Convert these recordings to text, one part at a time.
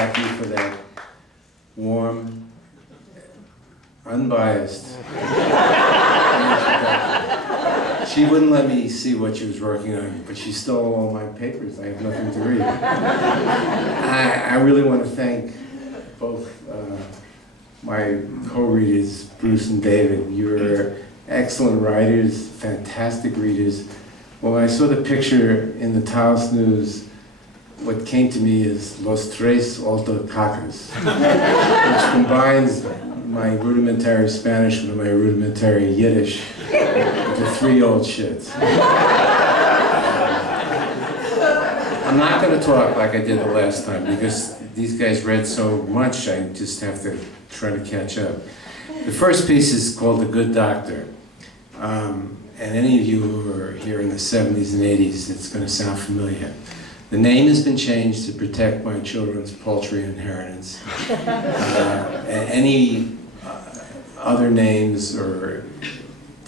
Jackie, for that warm, unbiased. She wouldn't let me see what she was working on, but she stole all my papers. I have nothing to read. I really want to thank both my co-readers, Bruce and David. You're excellent writers, fantastic readers. When I saw the picture in the Taos News, what came to me is Los Tres Altocacas, which combines my rudimentary Spanish with my rudimentary Yiddish, the 3 old shits. I'm not going to talk like I did the last time because these guys read so much, I just have to try to catch up. The first piece is called The Good Doctor. And any of you who are here in the 70s and 80s, it's going to sound familiar. The name has been changed to protect my children's paltry inheritance. Any other names or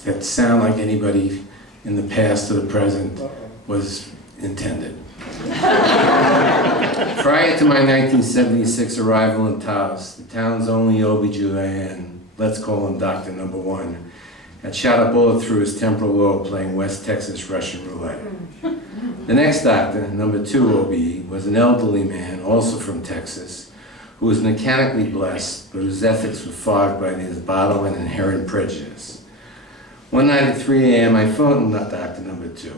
that sound like anybody in the past or the present was intended. Prior to my 1976 arrival in Taos, the town's only OB-GYN, let's call him Doctor Number 1, had shot a bullet through his temporal lobe playing West Texas Russian roulette. The next doctor, Number 2 OB, was an elderly man, also from Texas, who was mechanically blessed, but whose ethics were fogged by his bottle and inherent prejudice. One night at 3 a.m., I phoned Doctor Number 2.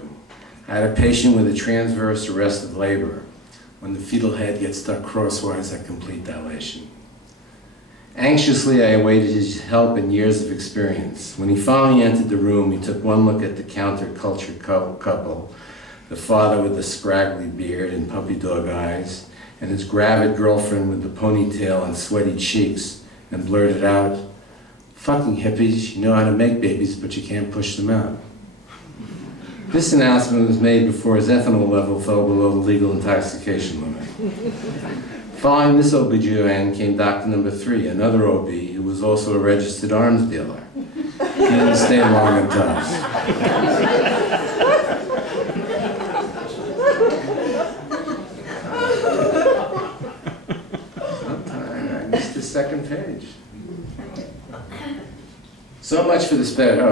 I had a patient with a transverse arrested labor, when the fetal head gets stuck crosswise at complete dilation. Anxiously, I awaited his help and years of experience. When he finally entered the room, he took one look at the counterculture couple, the father with the scraggly beard and puppy dog eyes, and his gravid girlfriend with the ponytail and sweaty cheeks, and blurted out, "Fucking hippies, you know how to make babies, but you can't push them out." This announcement was made before his ethanol level fell below the legal intoxication limit. Following this OB-GYN came Doctor Number 3, another OB who was also a registered arms dealer. He didn't stay long in Taos. I missed the second page. So much for the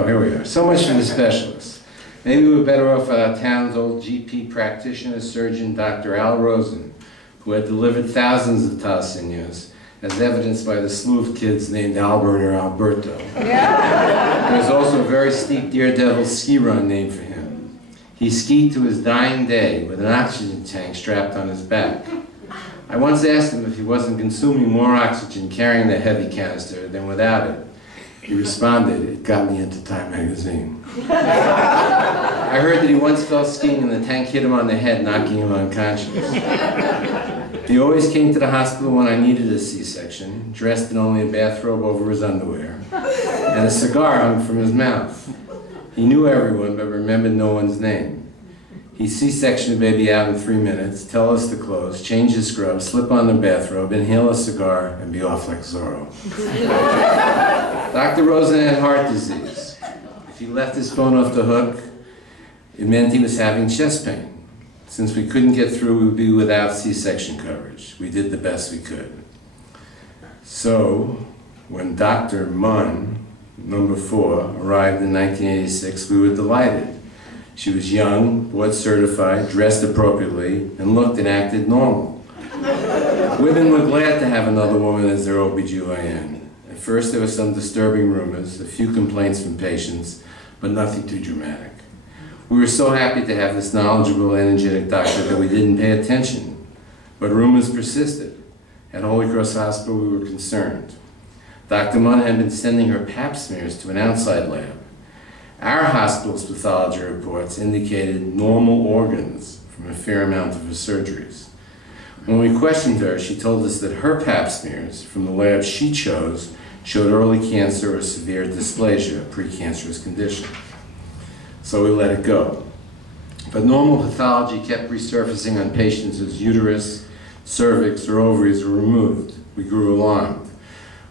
here we are. So much for the specialists. Maybe we were better off with our town's old GP practitioner, surgeon, Dr. Al Rosen, who had delivered thousands of Taoseños, as evidenced by the slew of kids named Albert or Alberto. Yeah. There was also a very steep daredevil ski run named for him. He skied to his dying day with an oxygen tank strapped on his back. I once asked him if he wasn't consuming more oxygen carrying the heavy canister than without it. He responded, "It got me into Time magazine." I heard that he once fell skiing and the tank hit him on the head, knocking him unconscious. He always came to the hospital when I needed a C-section, dressed in only a bathrobe over his underwear, and a cigar hung from his mouth. He knew everyone, but remembered no one's name. He'd C-section the baby out in 3 minutes, tell us to close, change his scrubs, slip on the bathrobe, inhale a cigar, and be off like Zorro. Dr. Rosen had heart disease. If he left his phone off the hook, it meant he was having chest pain. Since we couldn't get through, we would be without C-section coverage. We did the best we could. So, when Dr. Munn, Number 4, arrived in 1986, we were delighted. She was young, board certified, dressed appropriately, and looked and acted normal. Women were glad to have another woman as their OB-GYN. At first there were some disturbing rumors, a few complaints from patients, but nothing too dramatic. We were so happy to have this knowledgeable, energetic doctor that we didn't pay attention, but rumors persisted. At Holy Cross Hospital we were concerned. Dr. Munn had been sending her pap smears to an outside lab. Our hospital's pathology reports indicated normal organs from a fair amount of her surgeries. When we questioned her, she told us that her pap smears from the lab she chose showed early cancer or severe dysplasia, a precancerous condition. So we let it go. But normal pathology kept resurfacing on patients whose uterus, cervix, or ovaries were removed. We grew alarmed.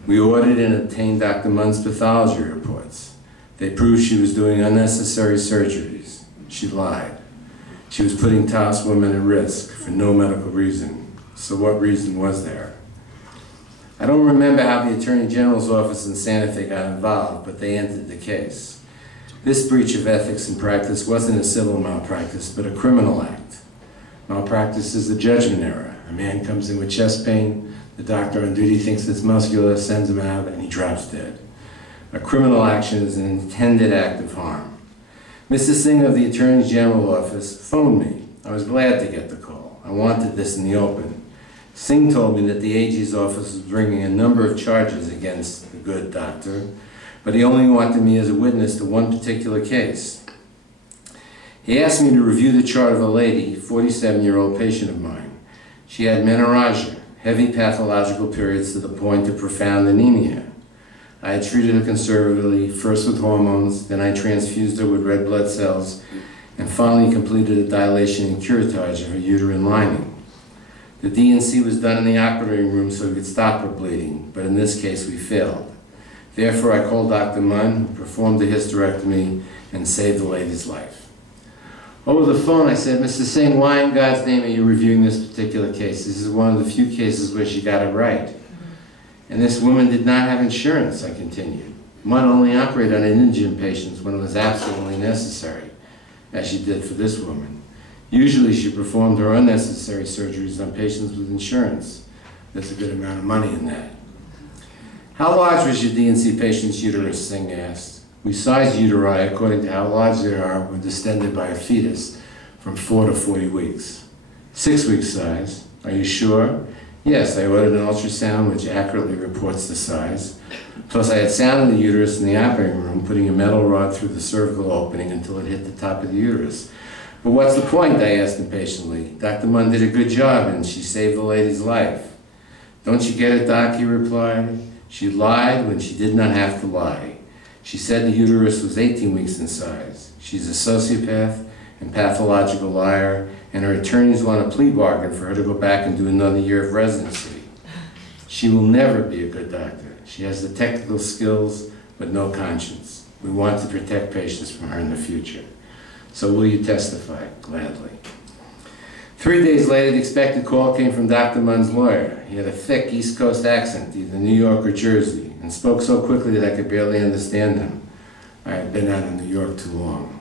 We ordered and obtained Dr. Munn's pathology reports. They proved she was doing unnecessary surgeries. She lied. She was putting Taos women at risk for no medical reason. So what reason was there? I don't remember how the Attorney General's office in Santa Fe got involved, but they entered the case. This breach of ethics in practice wasn't a civil malpractice, but a criminal act. Malpractice is a judgment error. A man comes in with chest pain, the doctor on duty thinks it's muscular, sends him out, and he drops dead. A criminal action is an intended act of harm. Mr. Singh of the Attorney General office phoned me. I was glad to get the call. I wanted this in the open. Singh told me that the AG's office was bringing a number of charges against the good doctor, but he only wanted me as a witness to one particular case. He asked me to review the chart of a lady, 47-year-old patient of mine. She had menorrhagia, heavy pathological periods to the point of profound anemia. I had treated her conservatively, first with hormones, then I transfused her with red blood cells, and finally completed a dilation and curettage of her uterine lining. The D&C was done in the operating room so we could stop her bleeding, but in this case we failed. Therefore, I called Dr. Munn, who performed the hysterectomy and saved the lady's life. Over the phone, I said, Mr. Singh, why in God's name are you reviewing this particular case? This is one of the few cases where she got it right. And this woman did not have insurance, I continued. Munn only operated on indigent patients when it was absolutely necessary, as she did for this woman. Usually she performed her unnecessary surgeries on patients with insurance. There's a good amount of money in that. How large was your D&C patient's uterus, Singh asked. We size uteri according to how large they are when distended by a fetus from 4 to 40 weeks. 6 week size. Are you sure? Yes, I ordered an ultrasound which accurately reports the size. Plus I had sounded the uterus in the operating room, putting a metal rod through the cervical opening until it hit the top of the uterus. But what's the point? I asked impatiently. Dr. Munn did a good job and she saved the lady's life. Don't you get it, Doc? He replied. She lied when she did not have to lie. She said the uterus was 18 weeks in size. She's a sociopath and pathological liar, and her attorneys want a plea bargain for her to go back and do another year of residency. She will never be a good doctor. She has the technical skills, but no conscience. We want to protect patients from her in the future. So will you testify? Gladly. 3 days later, the expected call came from Dr. Munn's lawyer. He had a thick East Coast accent, either New York or Jersey, and spoke so quickly that I could barely understand him. I had been out of New York too long.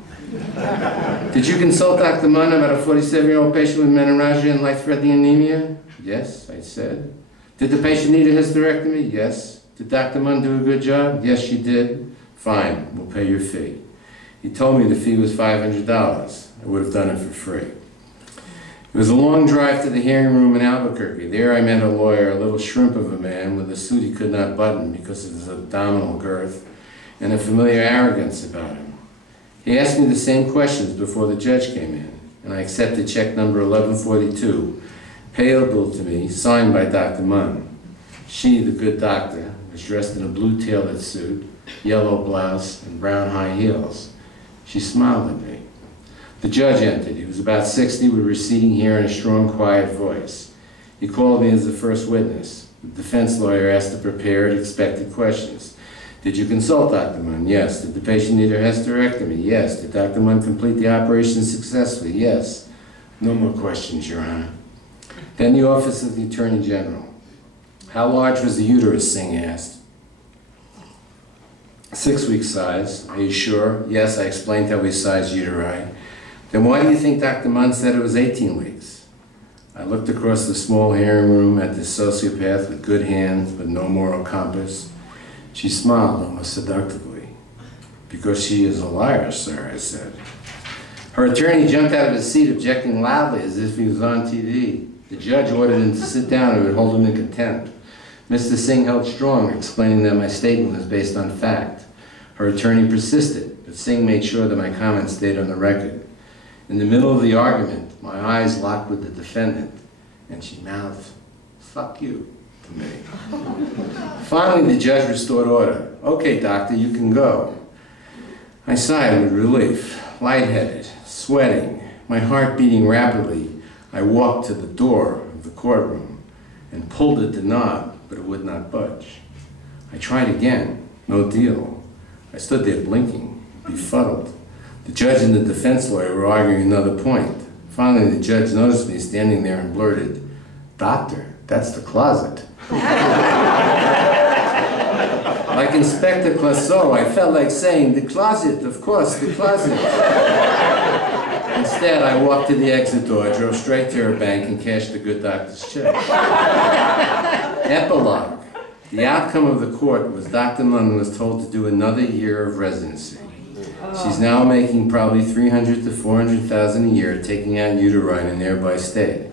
Did you consult Dr. Munn about a 47-year-old patient with menorrhagia and life-threatening anemia? Yes, I said. Did the patient need a hysterectomy? Yes. Did Dr. Munn do a good job? Yes, she did. Fine, we'll pay your fee. He told me the fee was $500. I would have done it for free. It was a long drive to the hearing room in Albuquerque. There I met a lawyer, a little shrimp of a man with a suit he could not button because of his abdominal girth and a familiar arrogance about him. He asked me the same questions before the judge came in, and I accepted check number 1142, payable to me, signed by Dr. Munn. She, the good doctor, was dressed in a blue tailored suit, yellow blouse, and brown high heels. She smiled at me. The judge entered. He was about 60 with receding hair and a strong, quiet voice. He called me as the first witness. The defense lawyer asked the prepared, expected questions. Did you consult Dr. Munn? Yes. Did the patient need a hysterectomy? Yes. Did Dr. Munn complete the operation successfully? Yes. No more questions, Your Honor. Then the office of the Attorney General. How large was the uterus, Singh asked. 6 week size. Are you sure? Yes, I explained how we size uteri. Then why do you think Dr. Munn said it was 18 weeks? I looked across the small hearing room at this sociopath with good hands but no moral compass. She smiled almost seductively. Because she is a liar, sir, I said. Her attorney jumped out of his seat, objecting loudly as if he was on TV. The judge ordered him to sit down and would hold him in contempt. Mr. Singh held strong, explaining that my statement was based on fact. Her attorney persisted, but Singh made sure that my comments stayed on the record. In the middle of the argument, my eyes locked with the defendant, and she mouthed, "Fuck you," to me. Finally, the judge restored order. "Okay, doctor, you can go." I sighed with relief, lightheaded, sweating, my heart beating rapidly. I walked to the door of the courtroom and pulled at the knob, but it would not budge. I tried again. No deal. I stood there blinking, befuddled. The judge and the defense lawyer were arguing another point. Finally, the judge noticed me standing there and blurted, Doctor, that's the closet. Like Inspector Clouseau, I felt like saying, the closet, of course, the closet. Instead, I walked to the exit door, drove straight to her bank, and cashed the good doctor's check. Epilogue. The outcome of the court was Dr. Munn was told to do another year of residency. She's now making probably $300,000 to $400,000 a year, taking out uterine in nearby state.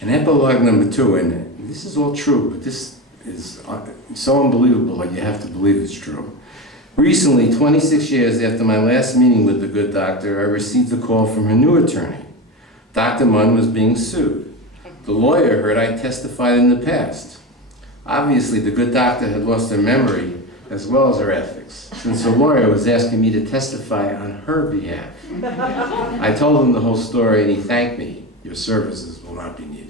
And epilogue number 2, and this is all true, but this is so unbelievable that you have to believe it's true. Recently, 26 years after my last meeting with the good doctor, I received a call from her new attorney. Dr. Munn was being sued. The lawyer heard I testified in the past. Obviously, the good doctor had lost her memory as well as her ethics, since the lawyer was asking me to testify on her behalf. I told him the whole story and he thanked me. Your services will not be needed.